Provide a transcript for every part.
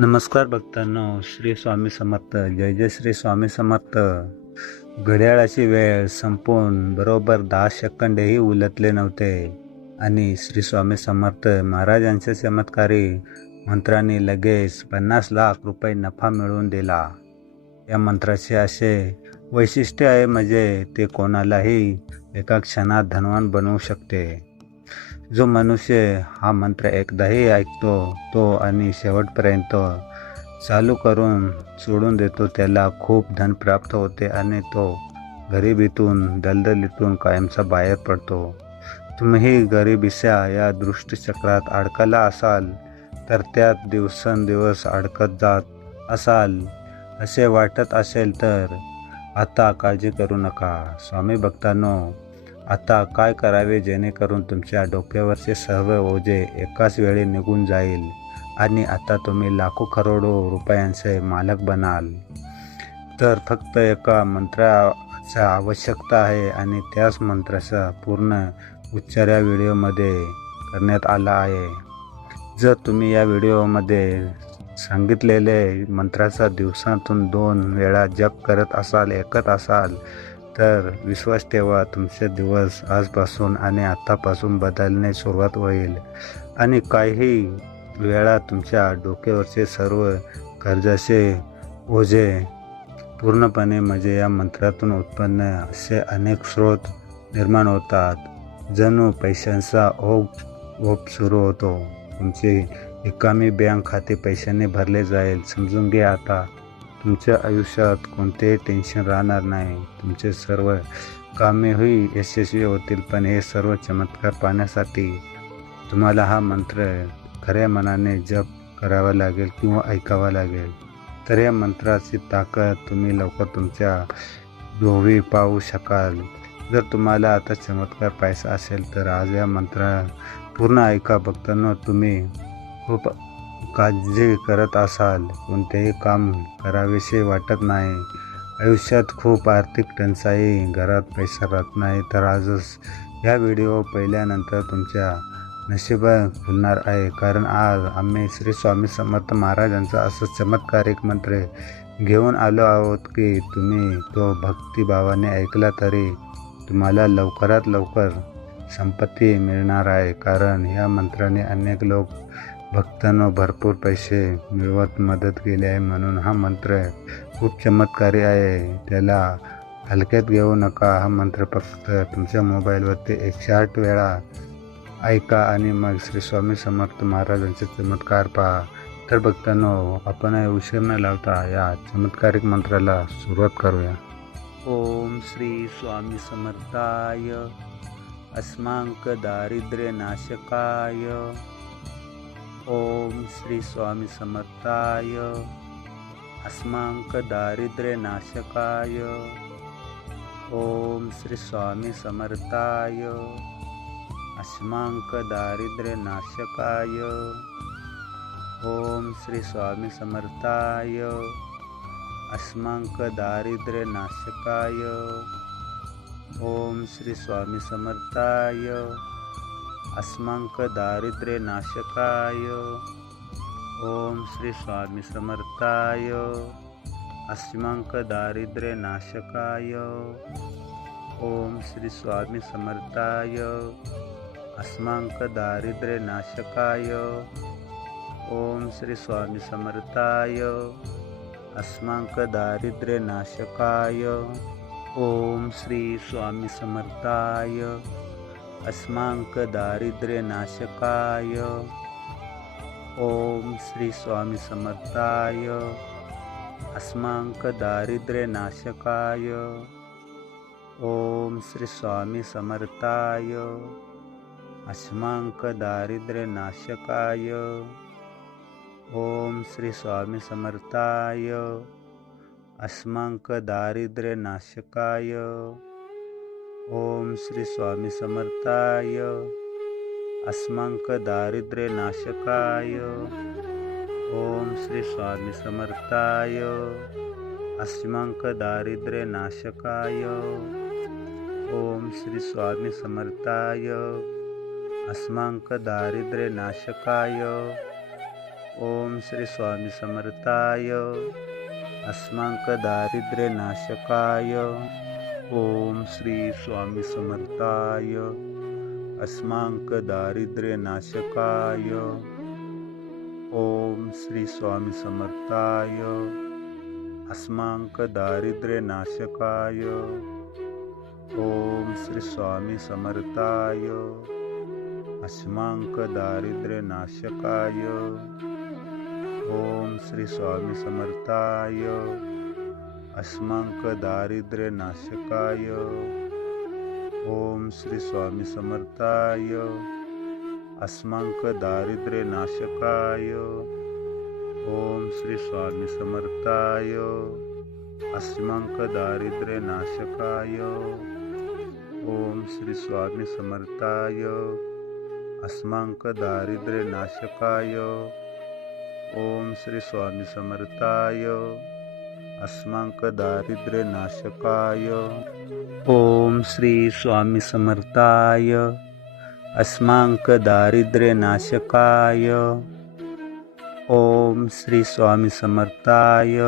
नमस्कार भक्तांनो श्री स्वामी समर्थ जय जय श्री स्वामी समर्थ. घड्याळाची वेळ संपून बरोबर दहा सेकंदही उलटले नव्हते. आणि श्री स्वामी समर्थ महाराजांच्या चमत्कारी मंत्राने लगेच पन्नास लाख रुपये नफा मिळवून दिला. या मंत्राचे असे वैशिष्ट्य आहे म्हणजे ते कोणालाही एका क्षणात धनवान बनवू शकते. जो मनुष्य हा मंत्र एकदाही ऐकतो तो आणि शेवटपर्यंत चालू करून सोडून देतो त्याला खूप धन प्राप्त होते आणि तो गरिबीतून दलदलीतून कायमचा बाहेर पडतो. तुम्ही गरिबीच्या या दृष्टीचक्रात अडकला असाल तर त्यात दिवसेंदिवस अडकत जात असाल असे वाटत असेल तर आता काळजी करू नका. स्वामी भक्तांनो आता काय करावे जेणेकरून तुमच्या डोक्यावरचे सर्व ओझे एकाच वेळी निघून जाईल? आणि आता तुम्ही लाखो करोडो रुपयांचे मालक बनाल. तर फक्त एका मंत्राचा आवश्यकता आहे आणि त्याच मंत्राचा पूर्ण उच्चार या व्हिडिओमध्ये करण्यात आला आहे. जर तुम्ही या व्हिडिओमध्ये सांगितलेले मंत्राचा दिवसातून दोन वेळा जप करत असाल ऐकत असाल तर विश्वास ठेवा तुमचे दिवस आजपासून आणि आत्तापासून बदलणे सुरुवात होईल. आणि काही वेळा तुमच्या डोक्यावरचे सर्व कर्जाचे ओझे पूर्णपणे म्हणजे या मंत्रातून उत्पन्न असे अनेक स्रोत निर्माण होतात. जणू पैशांचा ओप ओप सुरू होतो. तुमचे रिकामी बँक खाते पैशाने भरले जाईल. समजून घ्या आता. तुमच्या आयुष्यात कोणतेही टेन्शन राहणार नाही. तुमचे सर्व कामेही यशस्वी होतील पण हे सर्व चमत्कार पाहण्यासाठी तुम्हाला हा मंत्र खऱ्या मनाने जप करावा लागेल किंवा ऐकावा लागेल. तर या मंत्राची ताकद तुम्ही लवकर तुमच्या डोवी पाहू शकाल. जर तुम्हाला आता चमत्कार पाहायचा असेल तर आज या मंत्रा पूर्ण ऐका. बघताना तुम्ही खूप काळजी करत असाल कोणतेही काम करावेसे वाटत नाही. आयुष्यात खूप आर्थिक टंचाई घरात पैसा राहत नाही तर आजच या व्हिडिओ पहिल्यानंतर तुमच्या नशिबा खुलणार आहे. कारण आज आम्ही श्री स्वामी समर्थ महाराजांचा असं चमत्कारिक मंत्र घेऊन आलो आहोत की तुम्ही तो भक्तिभावाने ऐकला तरी तुम्हाला लवकरात लवकर संपत्ती मिळणार आहे. कारण या मंत्राने अनेक लोक भक्तांना भरपूर पैसे मिळवत मदत केली आहे म्हणून हा मंत्र खूप चमत्कारी आहे. त्याला हलक्यात घेऊ नका. हा मंत्र फक्त तुमच्या मोबाईलवरती एकशे आठ वेळा ऐका आणि मग श्री स्वामी समर्थ महाराजांचे चमत्कार पहा. तर भक्तांनो आपण उशीर न लावता या चमत्कारिक मंत्राला सुरुवात करूया. ओम श्री स्वामी समर्थाय. अस्मांक दारिद्र्य नाशकाय ओम श्री स्वामी समर्थाय। अस्मांक दारिद्र्यनाशकाय ओम श्री स्वामी समर्थाय। अस्मांक दारिद्र्यनाशकाय ओम श्री स्वामी समर्थाय। अस्मांक दारिद्र्यनाशकाय ओम श्री स्वामी समर्थाय। अस्मांक दारिद्र्य नाशकाय ओम श्री स्वामी समर्थाय। अस्मांक दारिद्र्य नाशकाय ओम श्री स्वामी समर्थाय। अस्मांक दारिद्र्य नाशकाय ओम श्री स्वामी समर्थाय। अस्मांक दारिद्र्य नाशकाय ओम श्री स्वामी समर्थाय। अस्माकदारिद्र्यनाशकाय। ॐ श्रीस्वामिसमर्थाय। अस्माकदारिद्र्यनाशकाय। ॐ श्रीस्वामिसमर्थाय। अस्माकदारिद्र्यनाशकाय। ॐ श्रीस्वामिसमर्थाय। अस्माकदारिद्र्यनाशकाय। ओम श्री स्वामी समर्थाय। अस्मांक दारिद्र्य नाशकाय। ओम श्री स्वामी समर्थाय। अस्मांक दारिद्र्य नाशकाय। ओम श्री स्वामी समर्थाय। अस्मांक दारिद्र्य नाशकाय। ओम श्री स्वामी समर्थाय। अस्मांक दारिद्र्य नाशकाय। ॐ श्री स्वामी समर्थाय। अस्माकदारिद्र्यनाशकाय ॐ श्री स्वामी समर्थाय। अस्माकदारिद्र्यनाशकाय ॐ श्री स्वामी समर्थाय। अस्माकदारिद्र्यनाशकाय ॐ श्री स्वामी समर्थाय। अस्मांक दारिद्र्य नाशकाय ओम श्री स्वामी समर्थाय। अस्मांक दारिद्र्य नाशकाय ओम श्री स्वामी समर्थाय। अस्मांक दारिद्र्य नाशकाय ओम श्री स्वामी समर्थाय। अस्मांक दारिद्र्य नाशकाय ओम श्री स्वामी समर्थाय। अस्मांक दारिद्र्य नाशकाय ओम श्री स्वामी समर्थाय। अस्मांक दारिद्र्य नाशकाय ओम श्री स्वामी समर्थाय।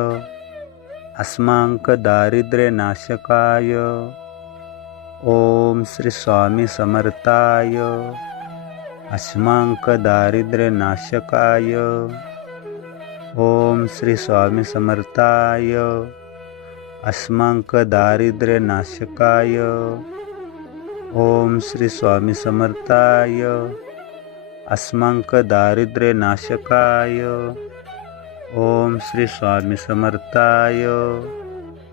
अस्मांक दारिद्र्य नाशकाय ओम श्री स्वामी समर्थाय। अस्मांक नाशकाय ओम श्री स्वामी समर्थाय। अस्मांक दारिद्र्य नाशकाय। ओम श्री स्वामी समर्थाय। अस्मांक दारिद्र्य नाशकाय। ओम श्री स्वामी समर्थाय।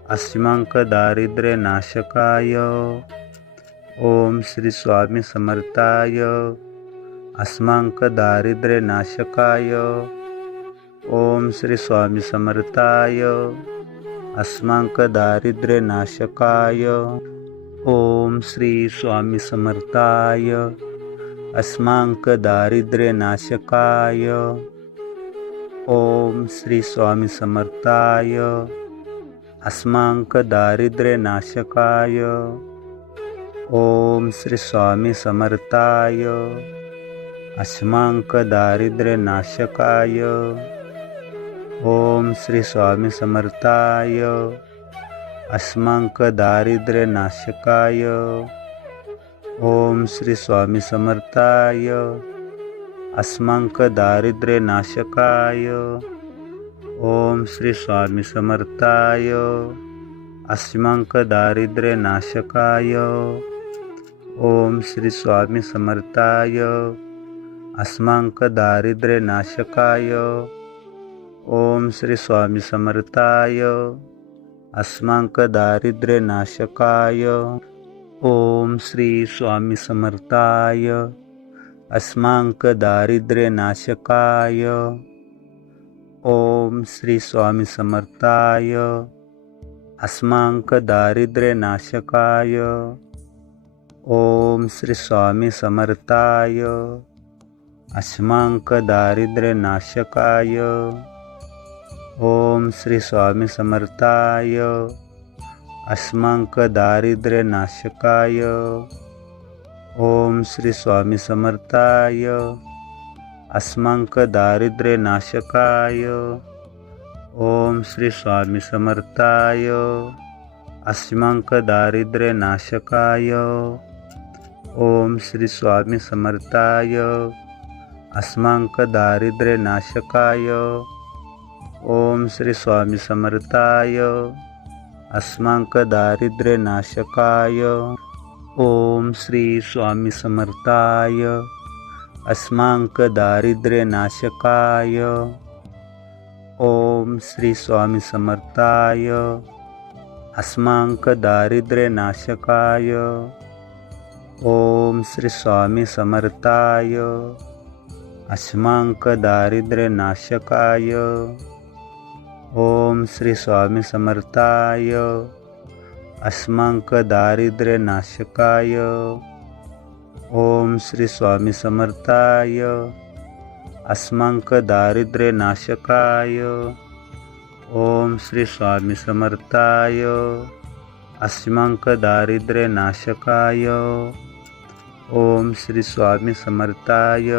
अस्मांक दारिद्र्य नाशकाय। ओम श्री स्वामी समर्थाय। अस्मांक दारिद्र्य नाशकाय। ओम श्री स्वामी समर्थाय। अस्मांक दारिद्र्यनाशकाय ओम श्री स्वामी समर्थाय। अस्मांक दारिद्र्यनाशकाय ओम श्री स्वामी समर्थाय। अस्मांक दारिद्र्यनाशकाय ओम श्री स्वामी समर्थाय। अस्मांक दारिद्र्यनाशकाय ओम श्री स्वामी समर्थाय। अस्मांक दारिद्र्य नाशकाय। ओम श्री स्वामी समर्थाय। अस्मांक दारिद्र्य नाशकाय। ओम श्री स्वामी समर्थाय। अस्मांक दारिद्र्य नाशकाय। ओम श्री स्वामी समर्थाय। अस्मांक दारिद्र्य नाशकाय। ओम श्री स्वामी समर्थाय। अस्मांक दारिद्र्यनाशकाय ओम श्री स्वामी समर्थाय। अस्मांक दारिद्र्यनाशकाय ओम श्री स्वामी समर्थाय। अस्मांक दारिद्र्यनाशकाय ओम श्री स्वामी समर्थाय। अस्मांक दारिद्र्यनाशकाय ओम श्री स्वामी समर्थाय। अस्मांक दारिद्र्य नाशकाय। ओम श्री स्वामी समर्थाय। अस्मांक दारिद्र्य नाशकाय। ओम श्री स्वामी समर्थाय। अस्मांक दारिद्र्य नाशकाय। ओम श्री स्वामी समर्थाय। अस्मांक दारिद्र्य नाशकाय। ओम श्री स्वामी समर्थाय। अस्मांक दारिद्र्य ओम श्री स्वामी समर्थाय। अस्मांक दारिद्र्य ओम श्री स्वामी समर्थाय। अस्मांक ओम श्री स्वामी समर्थाय। अस्मांक नाशकाय। ओम श्री स्वामी समर्थाय. अस्मांक दारिद्र्य नाशकाय. ओम श्री स्वामी समर्थाय. अस्मांक दारिद्र्य नाशकाय. ओम श्री स्वामी समर्थाय. अस्मांक दारिद्र्य नाशकाय. ओम श्री स्वामी समर्थाय.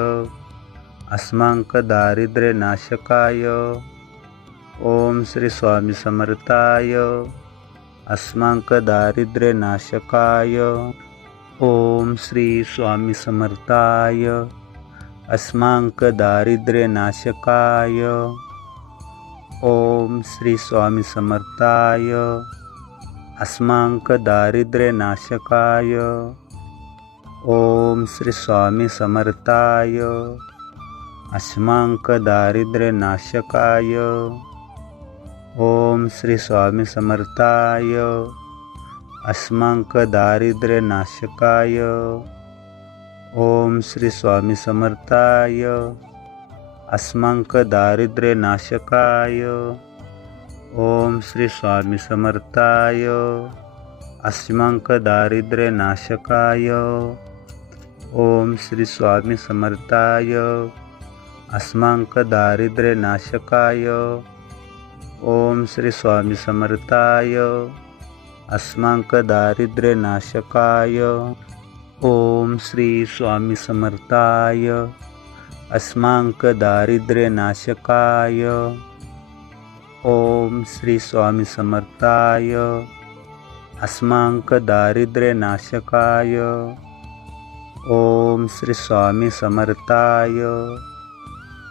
अस्मांक दारिद्र्य नाशकाय. ओम श्री स्वामी समर्थाय। अस्मांक दारिद्र्यनाशकाय ओम श्री स्वामी समर्थाय। अस्मांक दारिद्र्यनाशकाय ओम श्री स्वामी समर्थाय। अस्मांक दारिद्र्यनाशकाय ओम श्री स्वामी समर्थाय। अस्मांक दारिद्र्यनाशकाय ओम श्री स्वामी समर्थाय। अस्मांक दारिद्र्य नाशकाय। ओम श्री स्वामी समर्थाय। अस्मांक दारिद्र्य नाशकाय। ओम श्री स्वामी समर्थाय। अस्मांक दारिद्र्य नाशकाय। ओम श्री स्वामी समर्थाय। अस्मांक दारिद्र्य नाशकाय। ओम श्री स्वामी समर्थाय. अस्मांक दारिद्र्य नाशकाय. ओम श्री स्वामी समर्थाय. अस्मांक दारिद्र्य ओम श्री स्वामी समर्थाय. अस्मांक ओम श्री स्वामी समर्थाय.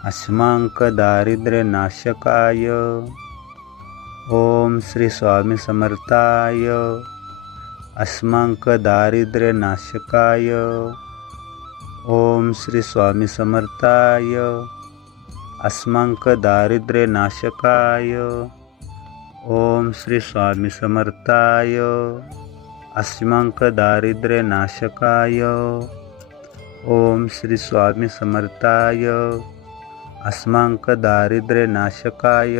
अस्मांक ओम श्री स्वामी समर्थाय। अस्मांक दारिद्र्य नाशकाय। ओम श्री स्वामी समर्थाय। अस्मांक दारिद्र्य नाशकाय। ओम श्री स्वामी समर्थाय। अस्मांक दारिद्र्य नाशकाय। ओम श्री स्वामी समर्थाय। अस्मांक दारिद्र्य नाशकाय।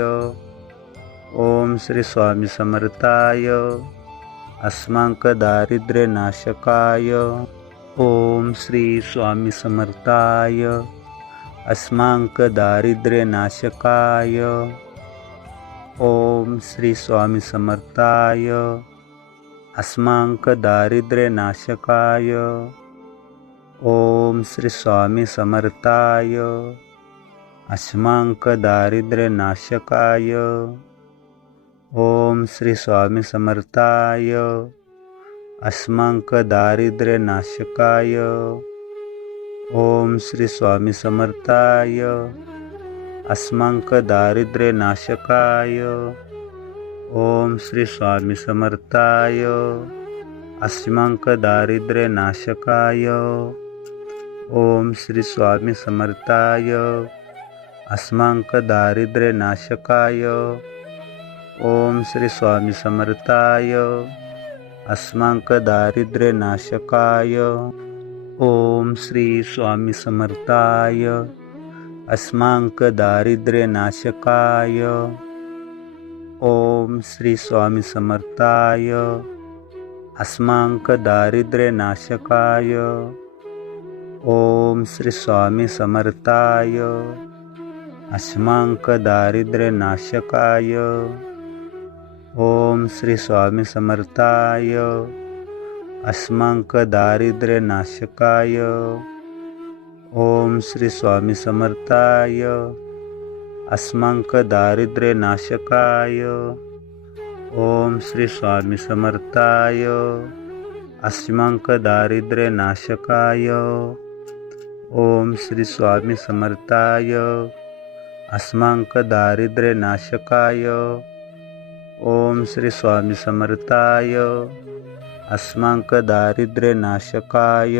ओम श्री स्वामी समर्थाय. अस्मांक दारिद्र्य ओम श्री स्वामी समर्थाय. अस्मांक दारिद्र्य ओम श्री स्वामी समर्थाय. अस्मांक ओम श्री स्वामी समर्थाय. अस्मांक ओम श्री स्वामी समर्थाय। अस्मांक दारिद्र्य नाशकाय। ओम श्री स्वामी समर्थाय। अस्मांक दारिद्र्य नाशकाय। ओम श्री स्वामी समर्थाय। अस्मांक दारिद्र्य नाशकाय। ओम श्री स्वामी समर्थाय। अस्मांक दारिद्र्य नाशकाय। ओम श्री स्वामी समर्थाय। अस्मांक दारिद्र्य नाशकाय। ओम श्री स्वामी समर्थाय। अस्मांक दारिद्र्य नाशकाय। ओम श्री स्वामी समर्थाय। अस्मांक दारिद्र्य नाशकाय। ओम श्री स्वामी समर्थाय। अस्मांक दारिद्र्य नाशकाय। ओम श्री स्वामी समर्थाय। अस्मांक दारिद्र्य नाशकाय। ओम श्री स्वामी समर्थाय। अस्मांक दारिद्र्य नाशकाय। ओम श्री स्वामी समर्थाय। अस्मांक दारिद्र्य नाशकाय। ओम श्री स्वामी समर्थाय। अस्मांक दारिद्र्य नाशकाय। ओम श्री स्वामी समर्थाय। अस्मांक दारिद्र्यनाशकाय।